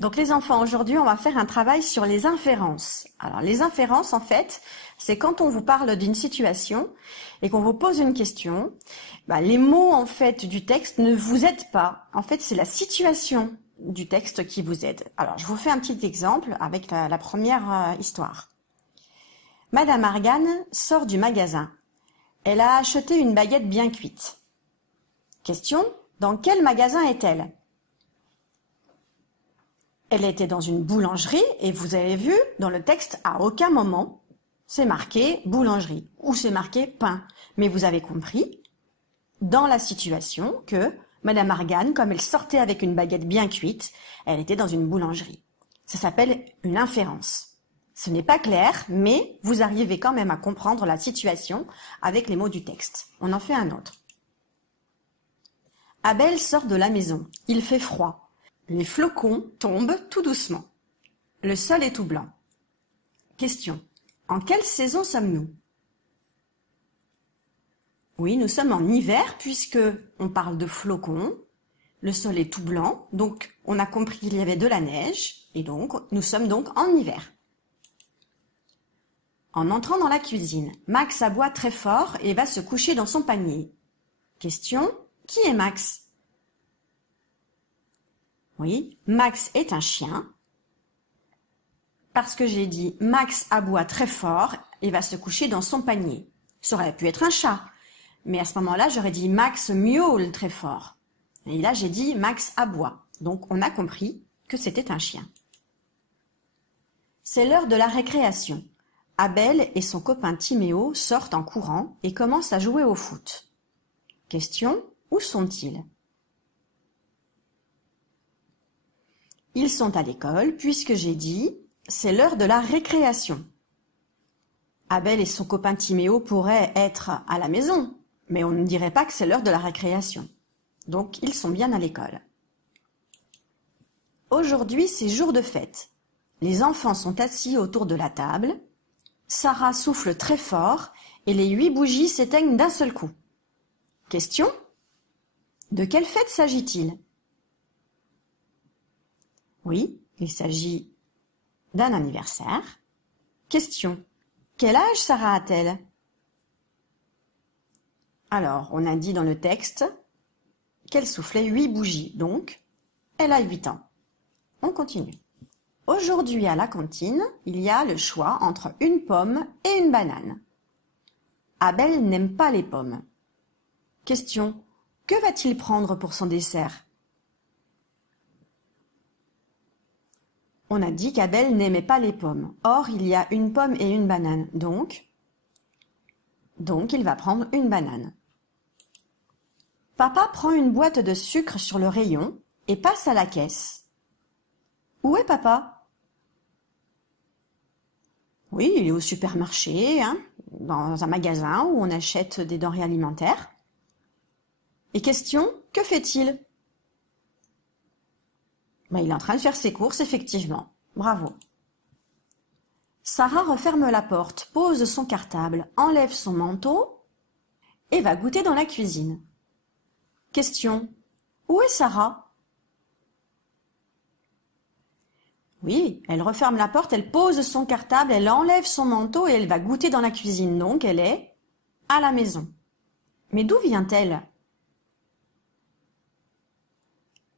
Donc les enfants, aujourd'hui, on va faire un travail sur les inférences. Alors les inférences, en fait, c'est quand on vous parle d'une situation et qu'on vous pose une question, les mots en fait du texte ne vous aident pas. En fait, c'est la situation du texte qui vous aide. Alors je vous fais un petit exemple avec la première histoire. Madame Argan sort du magasin. Elle a acheté une baguette bien cuite. Question, dans quel magasin est-elle ? Elle était dans une boulangerie et vous avez vu dans le texte, à aucun moment, c'est marqué boulangerie ou c'est marqué pain. Mais vous avez compris, dans la situation, que Madame Argan, comme elle sortait avec une baguette bien cuite, elle était dans une boulangerie. Ça s'appelle une inférence. Ce n'est pas clair, mais vous arrivez quand même à comprendre la situation avec les mots du texte. On en fait un autre. Abel sort de la maison. Il fait froid. Les flocons tombent tout doucement. Le sol est tout blanc. Question. En quelle saison sommes-nous ? Oui, nous sommes en hiver puisque on parle de flocons. Le sol est tout blanc, donc on a compris qu'il y avait de la neige et donc nous sommes donc en hiver. En entrant dans la cuisine, Max aboie très fort et va se coucher dans son panier. Question. Qui est Max ? Oui, Max est un chien. Parce que j'ai dit Max aboie très fort et va se coucher dans son panier. Ça aurait pu être un chat. Mais à ce moment-là, j'aurais dit Max miaule très fort. Et là, j'ai dit Max aboie. Donc, on a compris que c'était un chien. C'est l'heure de la récréation. Abel et son copain Timéo sortent en courant et commencent à jouer au foot. Question, où sont-ils ? Ils sont à l'école puisque j'ai dit « c'est l'heure de la récréation ». Abel et son copain Timéo pourraient être à la maison, mais on ne dirait pas que c'est l'heure de la récréation. Donc ils sont bien à l'école. Aujourd'hui, c'est jour de fête. Les enfants sont assis autour de la table. Sarah souffle très fort et les 8 bougies s'éteignent d'un seul coup. Question ? De quelle fête s'agit-il ? Oui, il s'agit d'un anniversaire. Question. Quel âge Sarah a-t-elle ? Alors, on a dit dans le texte qu'elle soufflait 8 bougies, donc elle a 8 ans. On continue. Aujourd'hui à la cantine, il y a le choix entre une pomme et une banane. Abel n'aime pas les pommes. Question. Que va-t-il prendre pour son dessert ? On a dit qu'Abel n'aimait pas les pommes. Or, il y a une pomme et une banane. Donc, il va prendre une banane. Papa prend une boîte de sucre sur le rayon et passe à la caisse. Où est papa ? Oui, il est au supermarché, dans un magasin où on achète des denrées alimentaires. Et question, que fait-il ? Il est en train de faire ses courses, effectivement. Bravo. Sarah referme la porte, pose son cartable, enlève son manteau et va goûter dans la cuisine. Question. Où est Sarah ? Oui, elle referme la porte, elle pose son cartable, elle enlève son manteau et elle va goûter dans la cuisine. Donc, elle est à la maison. Mais d'où vient-elle ?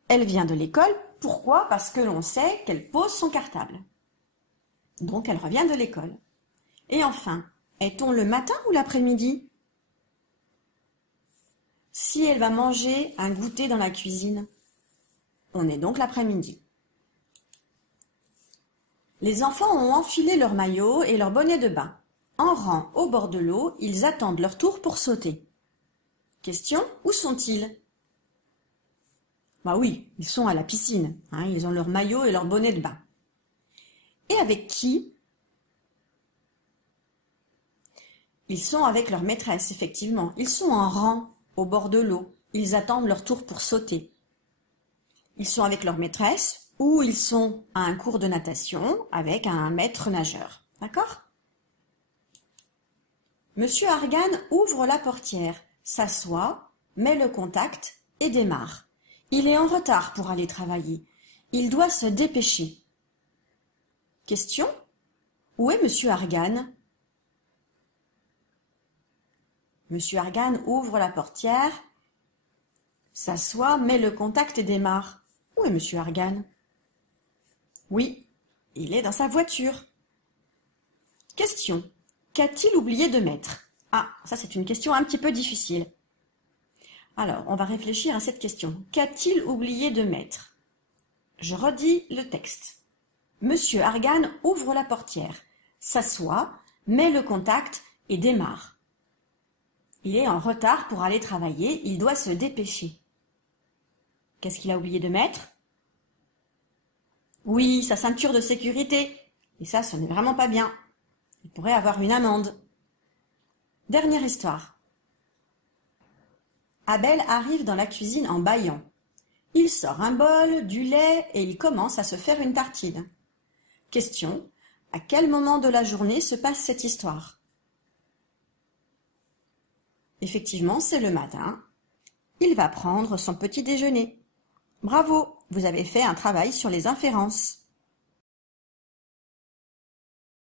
Elle vient de l'école. Pourquoi ? Parce que l'on sait qu'elle pose son cartable. Donc, elle revient de l'école. Et enfin, est-on le matin ou l'après-midi ? Si elle va manger un goûter dans la cuisine, on est donc l'après-midi. Les enfants ont enfilé leur maillot et leur bonnet de bain. En rang au bord de l'eau, ils attendent leur tour pour sauter. Question, où sont-ils ? Oui, ils sont à la piscine. Ils ont leur maillot et leur bonnet de bain. Et avec qui ? Ils sont avec leur maîtresse, effectivement. Ils sont en rang au bord de l'eau. Ils attendent leur tour pour sauter. Ils sont avec leur maîtresse ou ils sont à un cours de natation avec un maître nageur. D'accord ? Monsieur Argan ouvre la portière, s'assoit, met le contact et démarre. Il est en retard pour aller travailler. Il doit se dépêcher. Question. Où est Monsieur Argan? Monsieur Argan ouvre la portière, s'assoit, met le contact et démarre. Où est Monsieur Argan? Oui, il est dans sa voiture. Question. Qu'a-t-il oublié de mettre? Ah, ça c'est une question un petit peu difficile. Alors, on va réfléchir à cette question. Qu'a-t-il oublié de mettre? Je redis le texte. Monsieur Argan ouvre la portière, s'assoit, met le contact et démarre. Il est en retard pour aller travailler, il doit se dépêcher. Qu'est-ce qu'il a oublié de mettre? Oui, sa ceinture de sécurité. Et ça, ce n'est vraiment pas bien. Il pourrait avoir une amende. Dernière histoire. Abel arrive dans la cuisine en bâillant. Il sort un bol, du lait et il commence à se faire une tartine. Question. À quel moment de la journée se passe cette histoire? Effectivement, c'est le matin. Il va prendre son petit déjeuner. Bravo, vous avez fait un travail sur les inférences.